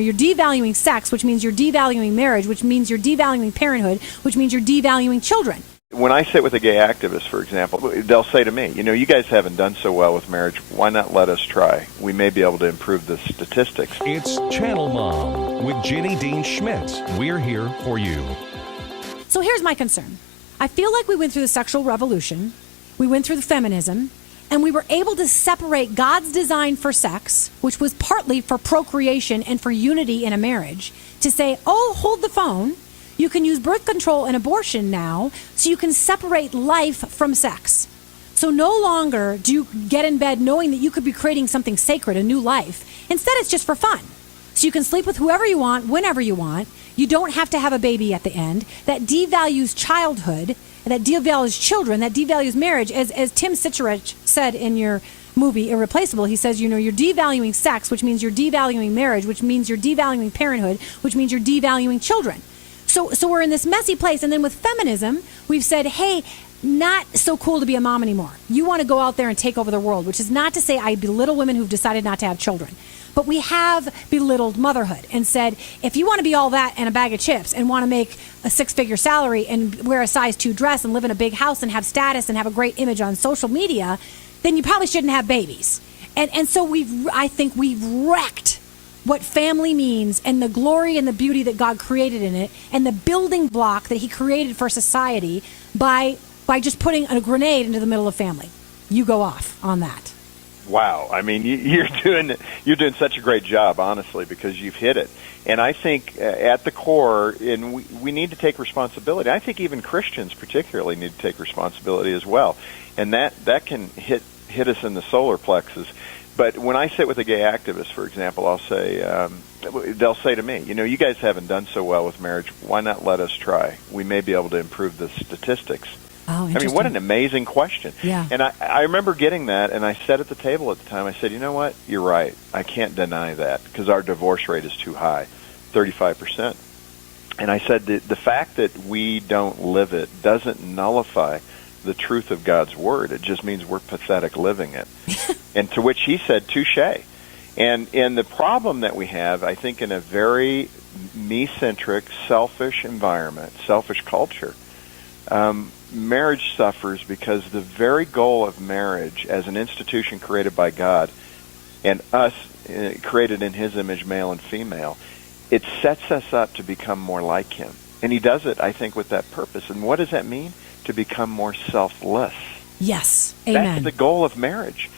You're devaluing sex, which means you're devaluing marriage, which means you're devaluing parenthood, which means you're devaluing children. When I sit with a gay activist, for example, they'll say to me, you guys haven't done so well with marriage. Why not let us try? We may be able to improve the statistics. It's Channel Mom with Jenny Dean Schmidt. We're here for you. So here's my concern. I feel like we went through the sexual revolution, we went through the feminism, and we were able to separate God's design for sex, which was partly for procreation and for unity in a marriage, to say, oh, hold the phone. You can use birth control and abortion now, so you can separate life from sex. So no longer do you get in bed knowing that you could be creating something sacred, a new life. Instead, it's just for fun. So you can sleep with whoever you want, whenever you want. You don't have to have a baby at the end. That devalues childhood, that devalues children, that devalues marriage. As Tim Sicherich said in your movie Irreplaceable, he says, you're devaluing sex, which means you're devaluing marriage, which means you're devaluing parenthood, which means you're devaluing children. So we're in this messy place. And then with feminism, we've said, hey, not so cool to be a mom anymore. You want to go out there and take over the world, which is not to say I belittle women who've decided not to have children. But we have belittled motherhood and said, if you want to be all that and a bag of chips and want to make a six-figure salary and wear a size 2 dress and live in a big house and have status and have a great image on social media, then you probably shouldn't have babies. And so I think we've wrecked what family means and the glory and the beauty that God created in it and the building block that he created for society by just putting a grenade into the middle of family. You go off on that. Wow. I mean, you're doing such a great job, honestly, because you've hit it. And I think at the core, and we need to take responsibility. I think even Christians particularly need to take responsibility as well. And that can hit us in the solar plexus. But when I sit with a gay activist, for example, I'll say, they'll say to me, you guys haven't done so well with marriage. Why not let us try? We may be able to improve the statistics. Oh, I mean, what an amazing question. Yeah. And I remember getting that, and I said at the table at the time, I said, you know what? You're right. I can't deny that because our divorce rate is too high, 35%. And I said the fact that we don't live it doesn't nullify the truth of God's Word. It just means we're pathetic living it. And to which he said, touche. And the problem that we have, I think, in a very me-centric, selfish environment, selfish culture, marriage suffers because the very goal of marriage as an institution created by God and us created in his image, male and female, it sets us up to become more like him. And he does it, I think, with that purpose. And what does that mean? To become more selfless. Yes. Amen. That's the goal of marriage.